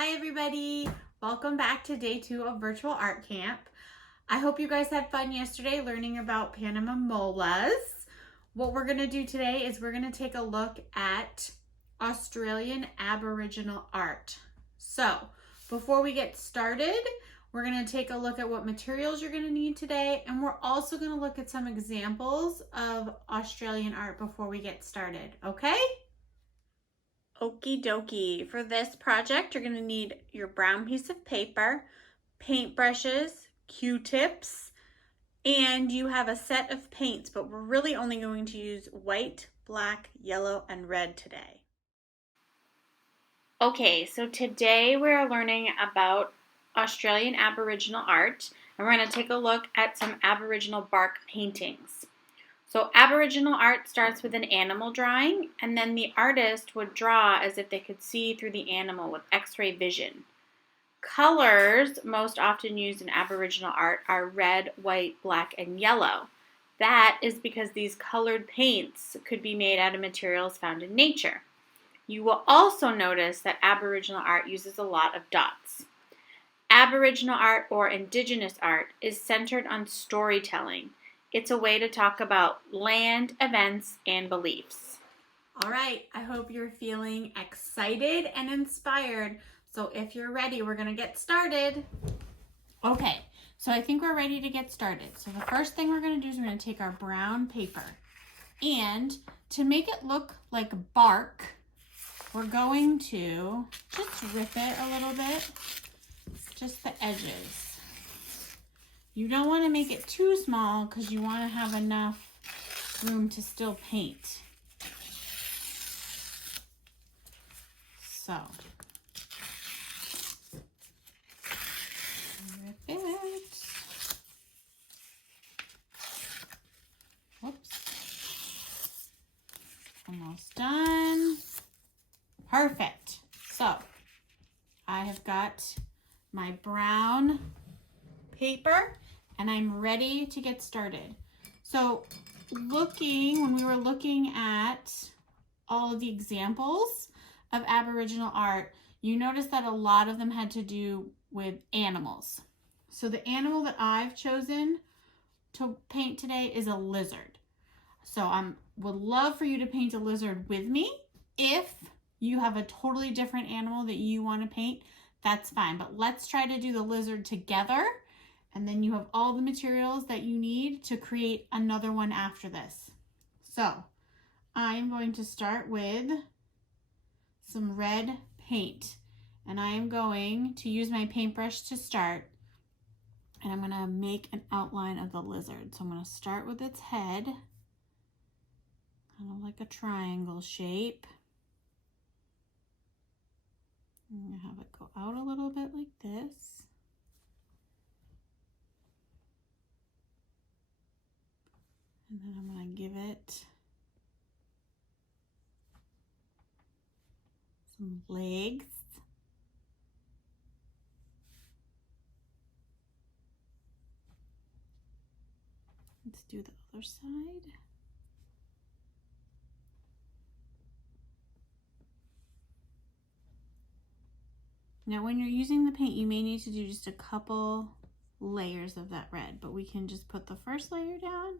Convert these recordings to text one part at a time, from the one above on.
Hi everybody, welcome back to day 2 of virtual art camp. I hope you guys had fun yesterday learning about Panama molas. What we're going to do today is we're going to take a look at Australian Aboriginal art. So before we get started, we're going to take a look at what materials you're going to need today, and we're also going to look at some examples of Australian art before we get started, okay? Okie dokie. For this project, you're going to need your brown piece of paper, paintbrushes, Q-tips, and you have a set of paints, but we're really only going to use white, black, yellow, and red today. Okay, so today we're learning about Australian Aboriginal art, and we're going to take a look at some Aboriginal bark paintings. So Aboriginal art starts with an animal drawing, and then the artist would draw as if they could see through the animal with X-ray vision. Colors most often used in Aboriginal art are red, white, black, and yellow. That is because these colored paints could be made out of materials found in nature. You will also notice that Aboriginal art uses a lot of dots. Aboriginal art or Indigenous art is centered on storytelling. It's a way to talk about land, events, and beliefs. All right, I hope you're feeling excited and inspired. So if you're ready, we're going to get started. Okay, so I think we're ready to get started. So the first thing we're going to do is we're going to take our brown paper. And to make it look like bark, we're going to just rip it a little bit, just the edges. You don't want to make it too small because you want to have enough room to still paint. So, rip it. Whoops. Almost done. Perfect. So, I have got my brown paper and I'm ready to get started. So when we were looking at all of the examples of Aboriginal art, you notice that a lot of them had to do with animals. So the animal that I've chosen to paint today is a lizard. So I would love for you to paint a lizard with me. If you have a totally different animal that you want to paint, that's fine. But let's try to do the lizard together. And then you have all the materials that you need to create another one after this. So I'm going to start with some red paint. And I am going to use my paintbrush to start. And I'm going to make an outline of the lizard. So I'm going to start with its head, kind of like a triangle shape. I'm going to have it go out a little bit like this. And then I'm going to give it some legs. Let's do the other side. Now when you're using the paint, you may need to do just a couple layers of that red, but we can just put the first layer down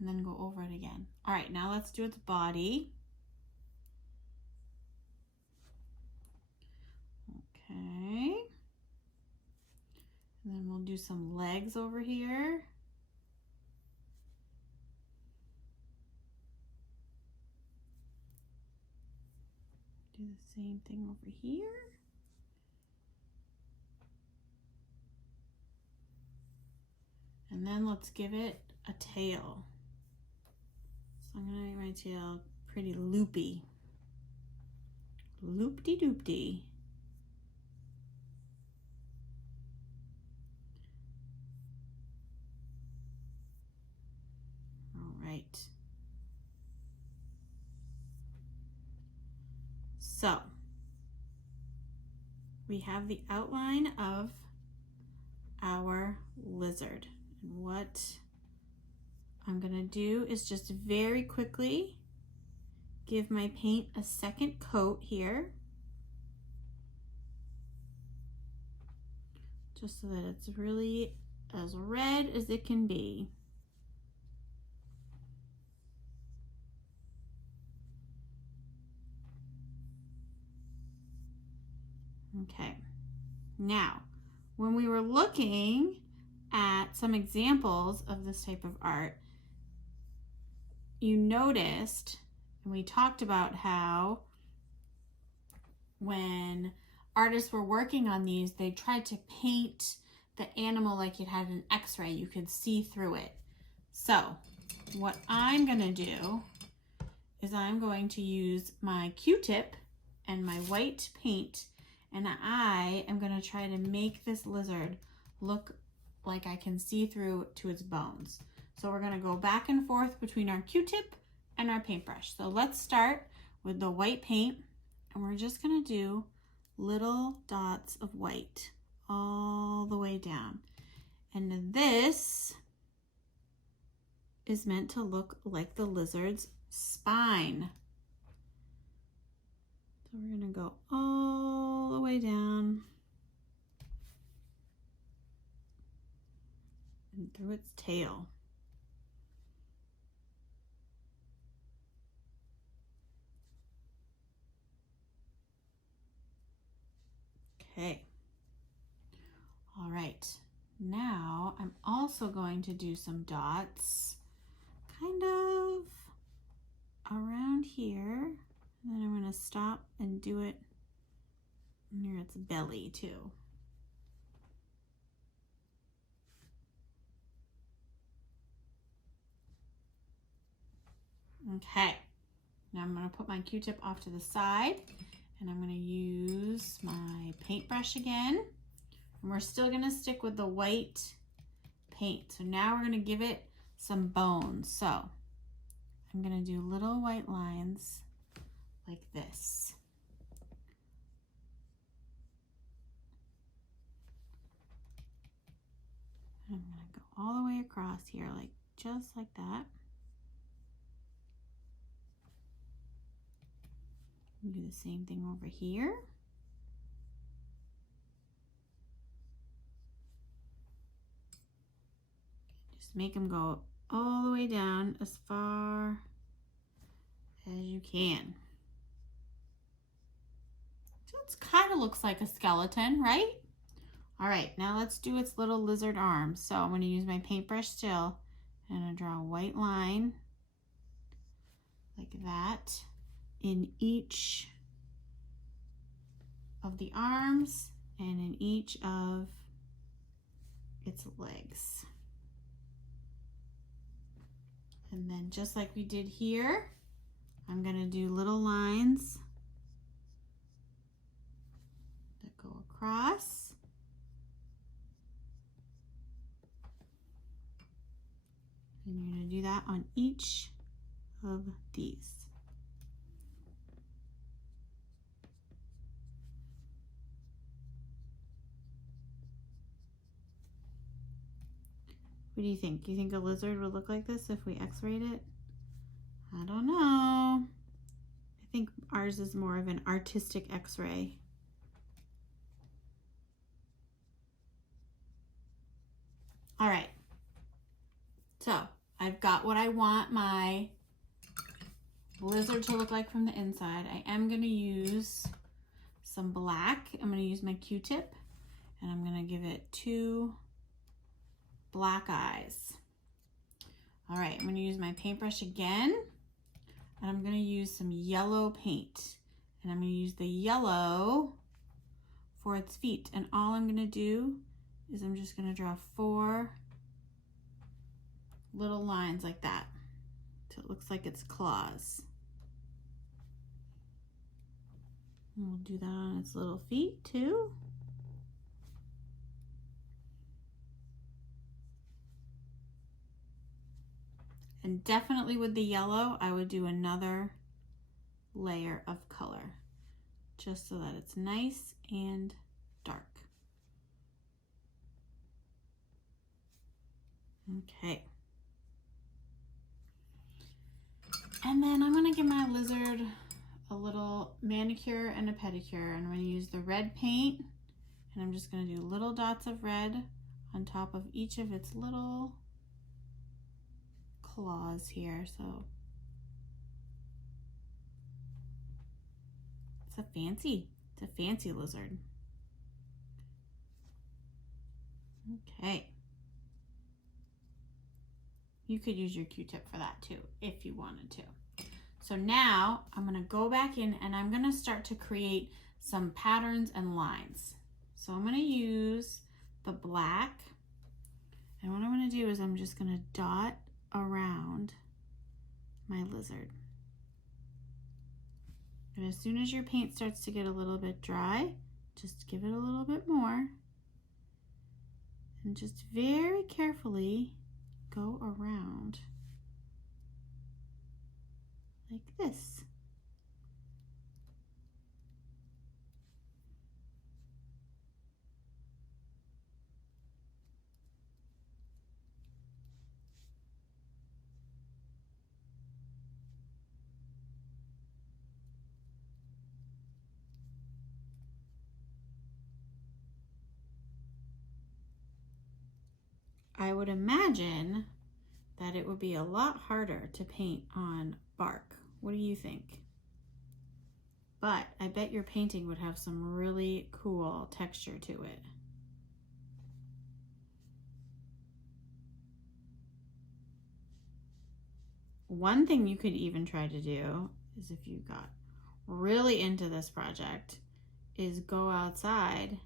and then go over it again. All right, now let's do its body. Okay. And then we'll do some legs over here. Do the same thing over here. And then let's give it a tail. So I'm gonna make my tail pretty loopy. Loop-de-doop-de. All right. So we have the outline of our lizard. And what I'm gonna do is just very quickly give my paint a second coat here. just so that it's really as red as it can be. Okay, now when we were looking at some examples of this type of art, you noticed, and we talked about how when artists were working on these, they tried to paint the animal like it had an x-ray. You could see through it. So what I'm gonna do is I'm going to use my Q-tip and my white paint, and I am gonna try to make this lizard look like I can see through to its bones. So we're gonna go back and forth between our Q-tip and our paintbrush. So let's start with the white paint, and we're just gonna do little dots of white all the way down. And this is meant to look like the lizard's spine. So we're gonna go all the way down and through its tail. Okay. All right. Now I'm also going to do some dots kind of around here. And then I'm going to stop and do it near its belly too. Okay. Now I'm going to put my Q-tip off to the side, and I'm going to use my paintbrush again. And we're still going to stick with the white paint. So now we're going to give it some bones. So I'm going to do little white lines like this. And I'm going to go all the way across here, like just like that. Do the same thing over here. Just make them go all the way down as far as you can. So it kind of looks like a skeleton, right? All right, now let's do its little lizard arms. So I'm going to use my paintbrush still, and I'm going to draw a white line like that in each of the arms and in each of its legs. And then just like we did here, I'm going to do little lines that go across. And you're going to do that on each of these. What do you think? Do you think a lizard would look like this if we x-rayed it? I don't know. I think ours is more of an artistic x-ray. All right. So I've got what I want my lizard to look like from the inside. I am going to use some black. I'm going to use my Q-tip, and I'm going to give it 2 black eyes. All right, I'm going to use my paintbrush again, and I'm going to use some yellow paint, and I'm going to use the yellow for its feet. And all I'm going to do is I'm just going to draw 4 little lines like that, so it looks like it's claws. And we'll do that on its little feet too. And definitely with the yellow, I would do another layer of color, just so that it's nice and dark. Okay. And then I'm gonna give my lizard a little manicure and a pedicure. And I'm gonna use the red paint, And I'm just going to do little dots of red on top of each of its little claws here. So it's a fancy lizard. Okay. You could use your Q-tip for that too, if you wanted to. So now I'm going to go back in and I'm going to start to create some patterns and lines. So I'm going to use the black, and what I'm going to do is I'm just going to dot around my lizard. And as soon as your paint starts to get a little bit dry, just give it a little bit more. And just very carefully go around like this. I would imagine that it would be a lot harder to paint on bark. What do you think? But I bet your painting would have some really cool texture to it. One thing you could even try to do is, if you got really into this project, is go outside,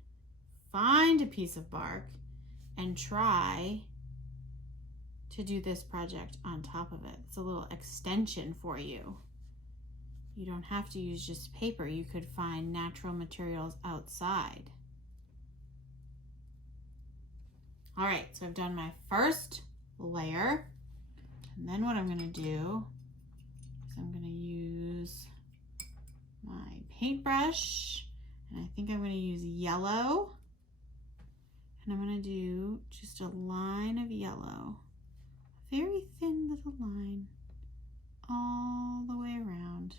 find a piece of bark, and try to do this project on top of it. It's a little extension for you. You don't have to use just paper. You could find natural materials outside. All right, so I've done my first layer. And then what I'm going to do is I'm going to use my paintbrush, and I think I'm going to use yellow. And I'm going to do just a line of yellow, a very thin little line all the way around.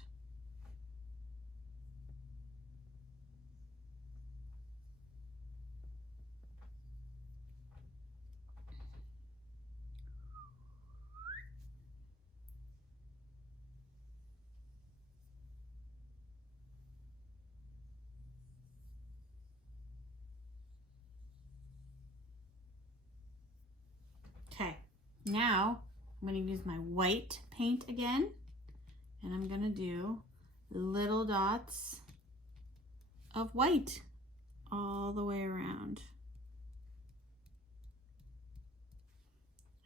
Okay, now I'm going to use my white paint again, and I'm going to do little dots of white all the way around.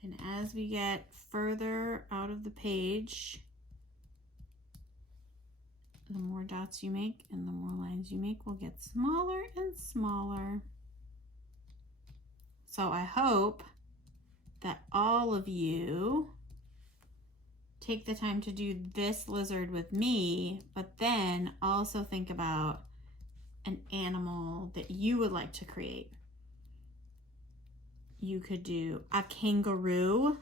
And as we get further out of the page, the more dots you make and the more lines you make will get smaller and smaller. So I hope that all of you take the time to do this lizard with me, but then also think about an animal that you would like to create. You could do a kangaroo.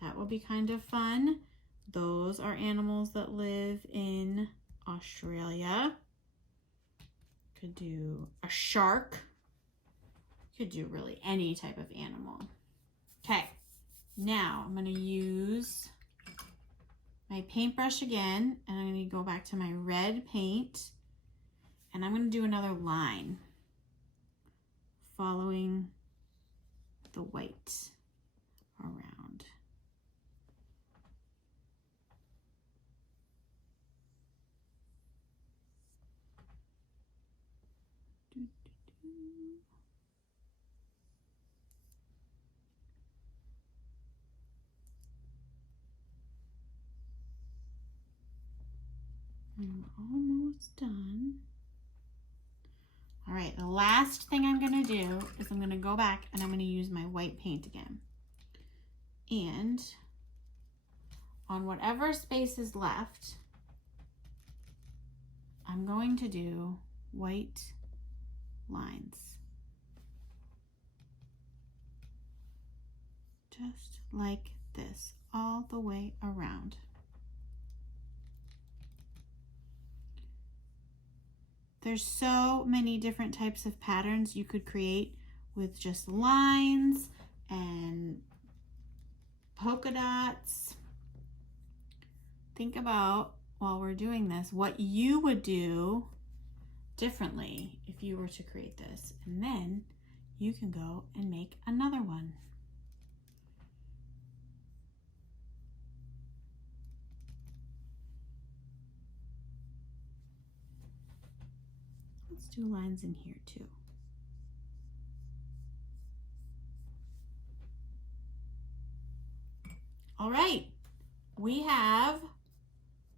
That would be kind of fun. Those are animals that live in Australia. Could do a shark. Could do really any type of animal. Okay, now I'm going to use my paintbrush again, and I'm going to go back to my red paint, and I'm going to do another line following the white around. And we're almost done. All right, the last thing I'm going to do is I'm going to go back and I'm going to use my white paint again. And on whatever space is left, I'm going to do white lines. Just like this, all the way around. There's so many different types of patterns you could create with just lines and polka dots. Think about, while we're doing this, what you would do differently if you were to create this. And then you can go and make another one. Let's do lines in here too. All right, we have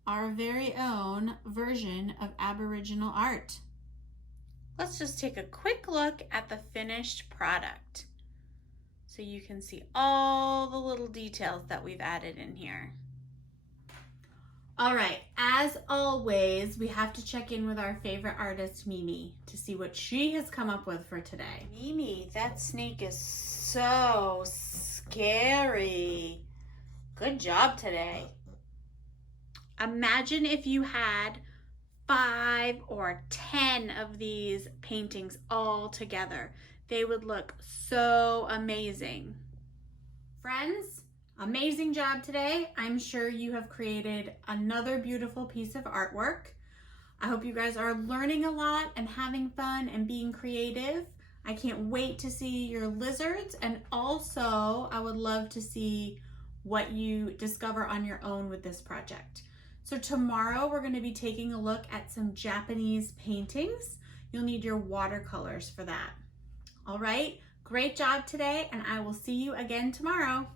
our very own version of Aboriginal art. Let's just take a quick look at the finished product so you can see all the little details that we've added in here. All right, as always, we have to check in with our favorite artist, Mimi, to see what she has come up with for today. Mimi, that snake is so scary. Good job today. Imagine if you had 5 or 10 of these paintings all together. They would look so amazing. Friends, amazing job today. I'm sure you have created another beautiful piece of artwork. I hope you guys are learning a lot and having fun and being creative. I can't wait to see your lizards, and also I would love to see what you discover on your own with this project. So tomorrow we're going to be taking a look at some Japanese paintings. You'll need your watercolors for that. All right, great job today, and I will see you again tomorrow.